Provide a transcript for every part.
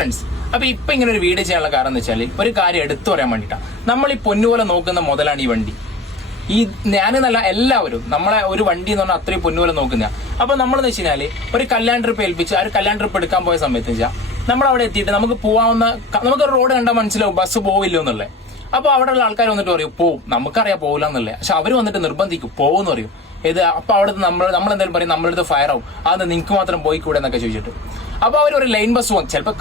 Friends, അപ്പൊ ഇപ്പൊ ഇങ്ങനെ ഒരു വീഡിയോ ചെയ്യാനുള്ള കാരണം എന്ന് വെച്ചാൽ ഒരു കാര്യം എടുത്തു പറയാൻ വേണ്ടിയിട്ടാണ്. നമ്മൾ ഈ പൊന്നുപോലെ നോക്കുന്ന മുതലാണ് ഈ വണ്ടി. ഈ ഞാനെന്നല്ല എല്ലാവരും നമ്മളെ ഒരു വണ്ടി എന്ന് പറഞ്ഞാൽ അത്രയും പൊന്നുപോലെ നോക്കുന്ന. അപ്പൊ നമ്മളെന്ന് വെച്ച് കഴിഞ്ഞാല് ഒരു കല്യാണ ട്രിപ്പ് ഏൽപ്പിച്ച് ആ ഒരു കല്യാണ ട്രിപ്പ് എടുക്കാൻ പോയ സമയത്ത് വെച്ചാൽ നമ്മൾ അവിടെ എത്തിയിട്ട് നമുക്ക് പോവാവുന്ന നമുക്ക് റോഡ് കണ്ടാൽ മനസ്സിലാവും ബസ് പോവില്ലോ എന്നുള്ളത്. അപ്പൊ അവിടെയുള്ള ആൾക്കാർ വന്നിട്ട് പറയും പോവും, നമുക്കറിയാം പോകില്ല എന്നുള്ളത്. പക്ഷെ അവർ വന്നിട്ട് നിർബന്ധിക്കും പോകുമെന്ന് പറയും. അപ്പൊ അവിടെ നമ്മളെന്തായാലും പറയും നമ്മളടുത്ത് ഫയർ ആവും, അത് നിങ്ങൾക്ക് മാത്രം പോയിക്കൂടെ എന്നൊക്കെ ചോദിച്ചിട്ട്. അപ്പൊ അവർ ഒരു ലൈൻ ബസ് പോകും, ചിലപ്പോൾ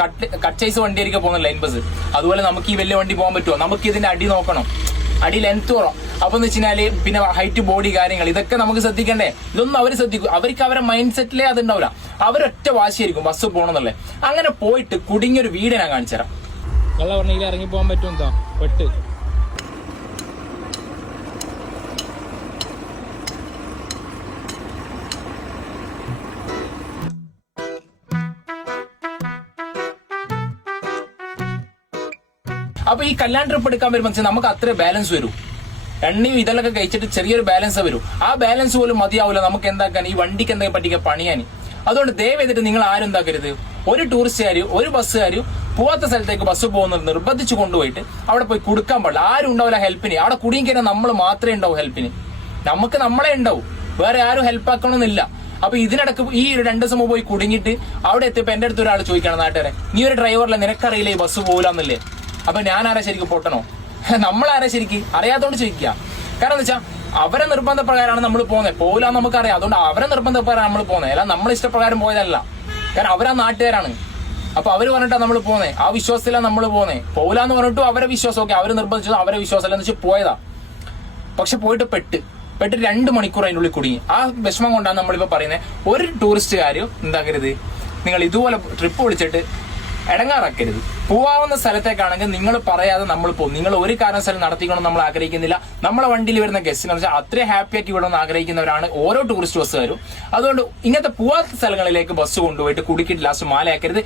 കട്ട് സൈസ് വണ്ടി ആയിരിക്കും പോകുന്ന ലൈൻ ബസ്. അതുപോലെ നമുക്ക് ഈ വലിയ വണ്ടി പോകാൻ പറ്റുമോ? നമുക്ക് ഇതിന്റെ അടി നോക്കണം, അടി ലെങ്ത് കുറവും. അപ്പൊ എന്ന് വെച്ചാല് പിന്നെ ഹൈറ്റ്, ബോഡി കാര്യങ്ങൾ ഇതൊക്കെ നമുക്ക് ശ്രദ്ധിക്കണ്ടേ? ഇതൊന്നും അവർ ശ്രദ്ധിക്കും. അവർക്ക് അവരുടെ മൈൻഡ് സെറ്റിലേ അതുണ്ടാവില്ല. അവരൊറ്റ വാശിയായിരിക്കും ബസ് പോകണമെന്നല്ലേ. അങ്ങനെ പോയിട്ട് കുടുങ്ങിയൊരു വീട് ഞാൻ കാണിച്ചു തരാം. ഇറങ്ങി പോകാൻ പറ്റും എന്താ പെട്ട്. അപ്പൊ ഈ കല്യാൺ ട്രിപ്പ് എടുക്കാൻ വരുമ്പോൾ നമുക്ക് അത്ര ബാലൻസ് വരും. എണ്ണയും ഇതെല്ലാം കഴിച്ചിട്ട് ചെറിയൊരു ബാലൻസ് വരും. ആ ബാലൻസ് പോലും മതിയാവില്ല നമുക്ക് എന്താക്കാൻ, ഈ വണ്ടിക്ക് എന്തെങ്കിലും പറ്റിക്കാൻ പണിയാൻ. അതുകൊണ്ട് ദയവ് ചെയ്തിട്ട് നിങ്ങൾ ആരും എന്താക്കരുത്, ഒരു ടൂറിസ്റ്റുകാരും ഒരു ബസ്സുകാരും പോവാത്ത സ്ഥലത്തേക്ക് ബസ് പോകുന്നത് നിർബന്ധിച്ച് കൊണ്ടുപോയിട്ട് അവിടെ പോയി കൊടുക്കാൻ പാടില്ല. ആരും ഉണ്ടാവില്ല ഹെൽപ്പിന്. അവിടെ കുടുങ്ങി കഴിഞ്ഞാൽ നമ്മൾ മാത്രമേ ഉണ്ടാവൂ ഹെൽപ്പിന്. നമുക്ക് നമ്മളെ ഉണ്ടാവും, വേറെ ആരും ഹെൽപ്പ് ആക്കണമെന്നില്ല. അപ്പൊ ഇതിനിടക്ക് ഈ 2 ദിവസം പോയി കുടുങ്ങിയിട്ട് അവിടെ എത്തിയപ്പോ എന്റെ അടുത്ത് ഒരാൾ ചോദിക്കണം, നാട്ടുകാരെ നീ ഒരു ഡ്രൈവറല്ലേ, നിനക്കറിയില്ലേ ഈ ബസ് പോകില്ലെന്നല്ലേ? അപ്പൊ ഞാൻ ആരാ ശരിക്കും പൊട്ടണോ? നമ്മളാരാ ശരിക്കും അറിയാത്തോണ്ട് ചോദിക്കുക. കാരണം എന്താ വെച്ചാൽ അവരെ നിർബന്ധപ്രകാരമാണ് നമ്മൾ പോകുന്നത്. പോകില്ലാന്ന് നമുക്കറിയാം, അതുകൊണ്ട് അവരെ നിർബന്ധപ്രകാരം നമ്മൾ പോകുന്നത്. അല്ല നമ്മൾ ഇഷ്ടപ്രകാരം പോയതല്ല. കാരണം അവരാ നാട്ടുകാരാണ്. അപ്പൊ അവര് പറഞ്ഞിട്ടാണ് നമ്മൾ പോകുന്നത്. ആ വിശ്വാസത്തിലാണ് നമ്മൾ പോകുന്നത്. പോകില്ലാന്ന് പറഞ്ഞിട്ടും അവരെ വിശ്വാസം, ഓക്കെ അവര് നിർബന്ധിച്ചത് അവരെ വിശ്വാസം എന്ന് വെച്ചാൽ പോയതാ. പക്ഷെ പോയിട്ട് പെട്ട് 2 മണിക്കൂർ അതിൻ്റെ ഉള്ളിൽ കുടുങ്ങി. ആ വിഷമം കൊണ്ടാണ് നമ്മളിപ്പോ പറയുന്നത്, ഒരു ടൂറിസ്റ്റുകാരും എന്താക്കരുത്, നിങ്ങൾ ഇതുപോലെ ട്രിപ്പ് വിളിച്ചിട്ട് ഇടങ്ങാറാക്കരുത്. പോവാവുന്ന സ്ഥലത്തേക്കാണെങ്കിൽ നിങ്ങൾ പറയാതെ നമ്മൾ പോകും. നിങ്ങൾ ഒരു കാരണവശാലും നടത്തിക്കണം നമ്മൾ ആഗ്രഹിക്കുന്നില്ല. നമ്മളെ വണ്ടിയിൽ വരുന്ന ഗസ്റ്റിനെ വെച്ചാൽ അത്രയും ഹാപ്പി ആക്കി വിടണമെന്ന് ആഗ്രഹിക്കുന്നവരാണ് ഓരോ ടൂറിസ്റ്റ് ബസ്സുകാരും. അതുകൊണ്ട് ഇങ്ങനത്തെ പോവാത്ത സ്ഥലങ്ങളിലേക്ക് ബസ് കൊണ്ടുപോയിട്ട് കുടുക്കിയിട്ട് ലാസ്റ്റ് മാലയാക്കരുത്.